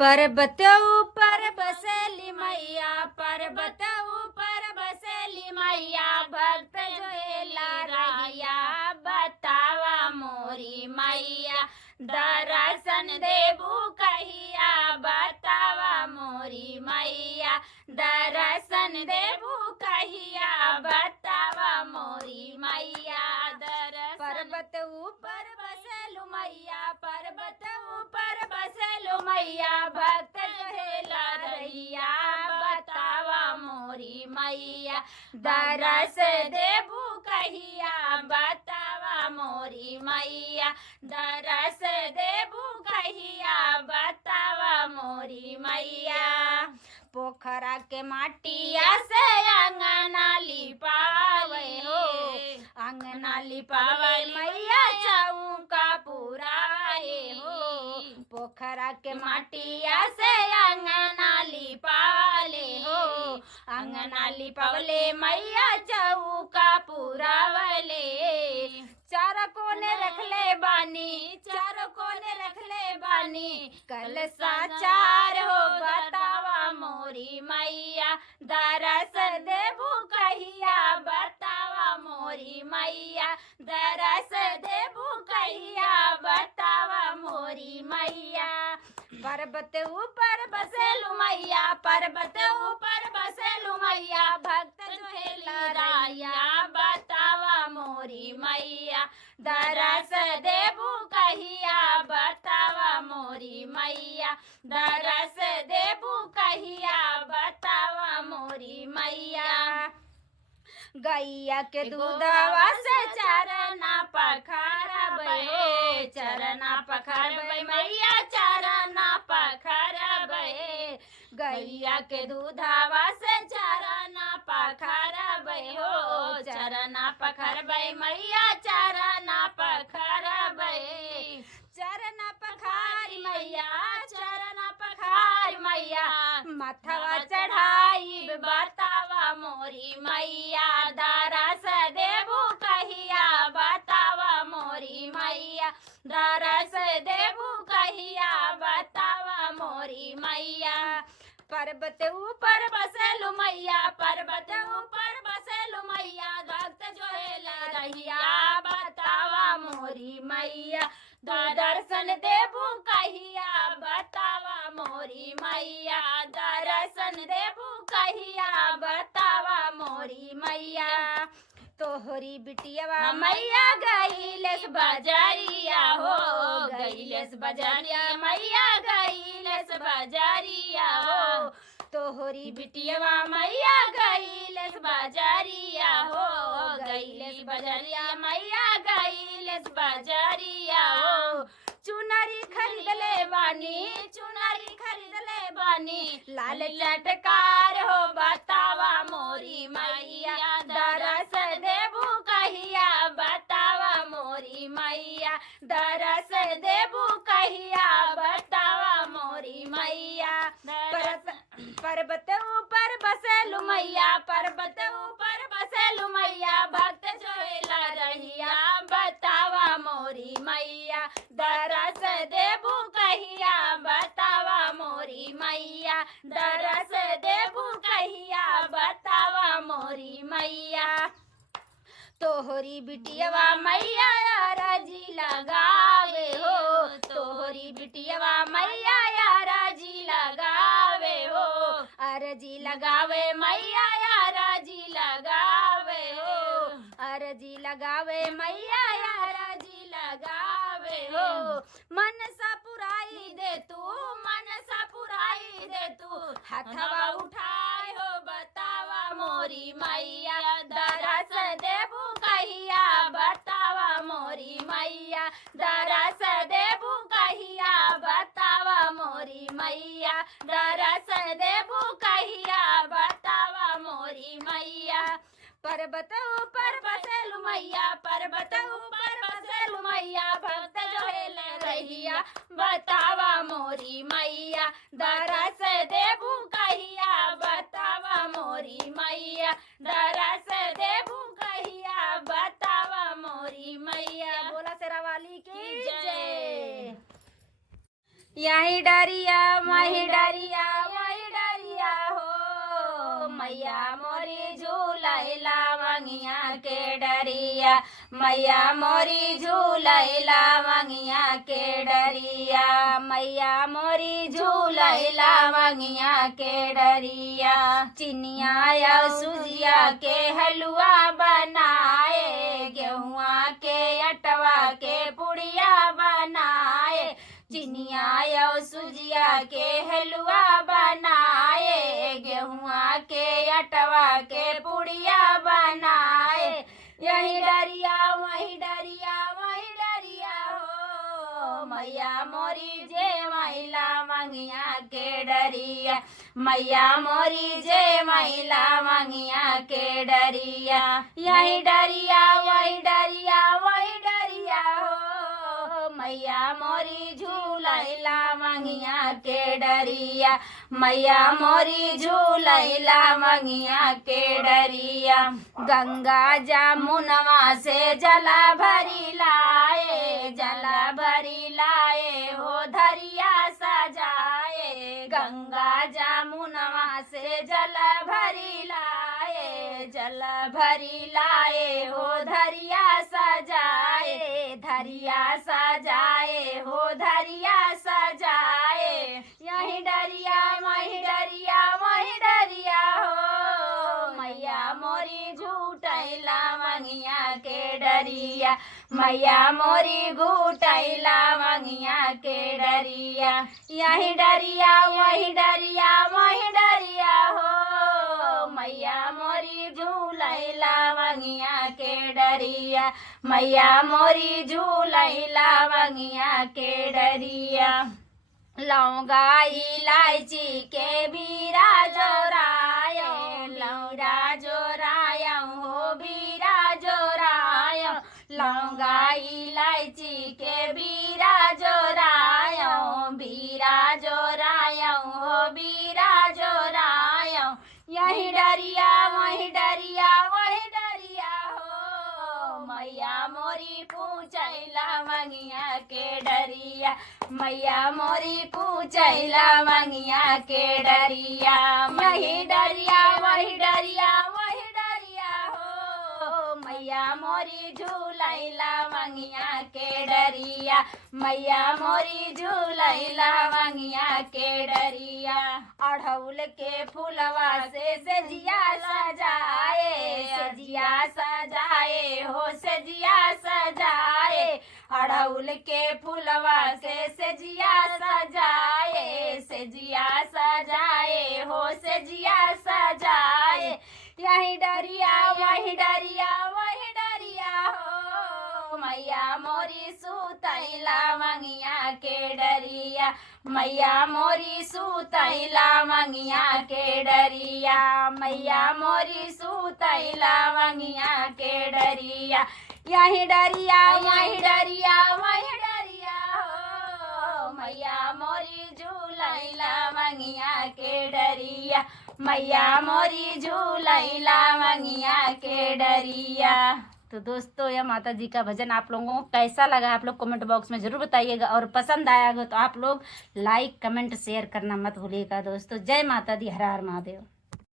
पर्वत ऊपर बसेली मैया, पर्वत ऊपर बसेली मैया, भक्त जोहेला रहिया, बतावा मोरी मैया, दर्शन देबू कहिया, बतावा मोरी मैया, दर्शन देबू कहिया, बतावा मोरी मैया, पर्वत ऊपर बसेलु मैया, पर्वत ऊपर बसेलु मैया, भक्त जोहेला रहिया, बतावा मोरी मैया, दरस देबू कहिया, बतावा मोरी मैया, दरस देबू कहिया, बतावा मोरी मैया। पोखरा के माटिया से अंगना लिपावे हो, अंगना लिपावे मैया चौका पुराए हो, पोखरा के माटिया से अंगना लिपाले हो, अंगना लिपावले मैया चौका पुरावले, चार कोने रखले बानी, चार कोने रखले बानी, कलसा चार हो, बतावा मोरी मैया, दरस देबू कहिया, बतावा मोरी मैया, दरस देबू कहिया, बतावा मोरी मैया। पर्वत ऊपर बसेलु मैया, पर्वत ऊपर बसेलु मैया, भक्त जोहेला रहिया, बतावा मोरी मैया, दरस देबू कहिया, बतावा मोरी मैया, दरस देबू कहिया, बतावा मोरी मैया। गैया के दूधवा से चरना पखरबै हो, चरना पखरबै मैया, चरना पखरबै, गैया के दूधवा से चरना पखरबै हो, चरना पखरबै मैया, चरना पखरबै, चरना पखारी मैया, चरना पखारी मैया, मथवा चढ़ाई, बतावा मोरी मैया, दरस देबू कहिया, बतावा मोरी मैया, दरस देबू कहिया, बतावा मोरी मैया। पर्वत ऊपर बसेलु मैया, पर्वत ऊपर बसेलु मैया, भक्त जोहेला रहिया, बतावा मोरी मैया, दर्शन देबू कहिया, बतावा मोरी मैया, दर्शन देबू कहिया, बतावा मोरी मैया। तोहरी बिटियावा मैया गईलेस बजरिया हो, गईलेस बजरिया मैया, गईलेस बजरिया हो, तोहरी बिटियावा मैया गईलेस बजरिया हो, गईलेस बजरिया मैया, गईलेस बजरिया हो, चुनरी खरीद ले बानी, चुनरी खरीद ले बानी, लाल चटकार हो, बतावा मोरी मैया, दरस देबू कहिया, बतावा मोरी मैया, दरस देबू कहिया, बतावा मोरी मैया। पर्वत ऊपर बसेलु मैया, पर्वत ऊपर बसेलु मैया, भक्त जोहेला रहिया, बतावा मोरी मैया, दरस देबू कहिया, बतावा मोरी मैया, दरस देबू कहिया, बतावा मोरी मैया। तोहरी बिटियावा मैया राजी लगावे हो, तोहरी बिटियावा मैया राजी लगावे हो, अरजी लगावे मैया, राजी लगावे हो, अरजी लगावे मैया, राजी लगावे हो, मनसा पुराई दे तू, मनसा पुराई दे तू, हथवा उठाए हो, बतावा मोरी मैया, दरस देबू कहिया, बतावा मोरी मैया, दरस देबू कहिया, बतावा मोरी मैया, दरस देबू कहिया, बतावा मोरी मैया। पर्वत ऊपर बसेलु मैया, पर्वत ऊपर बसेलु मैया, भक्त जोहेला रहिया, बतावा मोरी मैया, दरस देबू कहिया, बतावा मोरी मैया, दरस देबू कहिया, बतावा मोरी मैया। बोला शेरा वाली की जय। यही डरिया माही मैया मोरी झूलैला मंगिया के डरिया, मैया मोरी झूलैला मंगिया के डरिया, मैया मोरी झूलैला मंगिया के डरिया। चिनिया या सुजिया के हलवा बनाए, गेहुआ के अटवा के पुड़िया बनाए, चिनिया या सुजिया के हलवा बनाए, गेहुआ के अटवा के पुड़िया बनाए। यही डरिया वही डरिया वही डरिया हो, मैया मोरी जे महिला मंगिया के डरिया, मैया मोरी जे महिला मंगिया के डरिया। यही डरिया वही डरिया वही डरिया हो, मैया मोरी झूलैला मंगिया के डरिया, मैया मोरी झूलैला मंगिया के डरिया। गंगा जमुनवा से जला भरी लाए, जला भरी लाए हो धरिया सजाए, गंगा जमुनवा से जला भरी लाए, जल भरी लाए हो धरिया सजाए, धरिया सजाए हो धरिया सजाए। यही डरिया वही डरिया वही डरिया हो, मैया मोरी झूठैला मंगिया के डरिया, मैया मोरी घूटैला मंगिया के डरिया। यही डरिया वही डरिया वही डरिया हो, मैया मोरी झूलैला मंगिया के डरिया, मैया मोरी झूलैला मंगिया के डरिया। लौंगा इलायची के बीरा जोरायो, लौंगा जोरायो हो बीरा जोरायो, लौंगा इलायची के बीरा जोरायो, बीरा जोरायो हो बीरा जोरायो। यही डरिया वही डरिया वही डरिया हो, मैया मोरी पूछैला मंगिया के डरिया, मैया मोरी पूछैला मंगिया के डरिया। यही डरिया वही डरिया वही डरिया हो, मैया मोरी झूलैला मंगिया के डरिया, मैया मोरी झूलैला मंगिया के डरिया। अड़हुल के फूलवा से सजिया सजाए, सजिया सजाए हो सजिया सजाए, अड़हुल के फूलवा से सजिया सजाए, सजिया सजाए हो सजिया सजाए। यही डरिया वही डरिया वही डरिया हो, मैया मोरी सुतैला मंगिया के डरिया, मैया मोरी सुतैला मंगिया के डरिया, मैया मोरी सुतैला मंगिया के डरिया। यही डरिया वही डरिया वही डरिया हो, मैया मोरी झूलैला मंगिया के डरिया, मैया मोरी झूलैला मंगिया के डरिया। तो दोस्तों यह माता जी का भजन आप लोगों को कैसा लगा आप लोग कमेंट बॉक्स में ज़रूर बताइएगा, और पसंद आएगा तो आप लोग लाइक कमेंट शेयर करना मत भूलिएगा दोस्तों। जय माता दी, हर हर महादेव।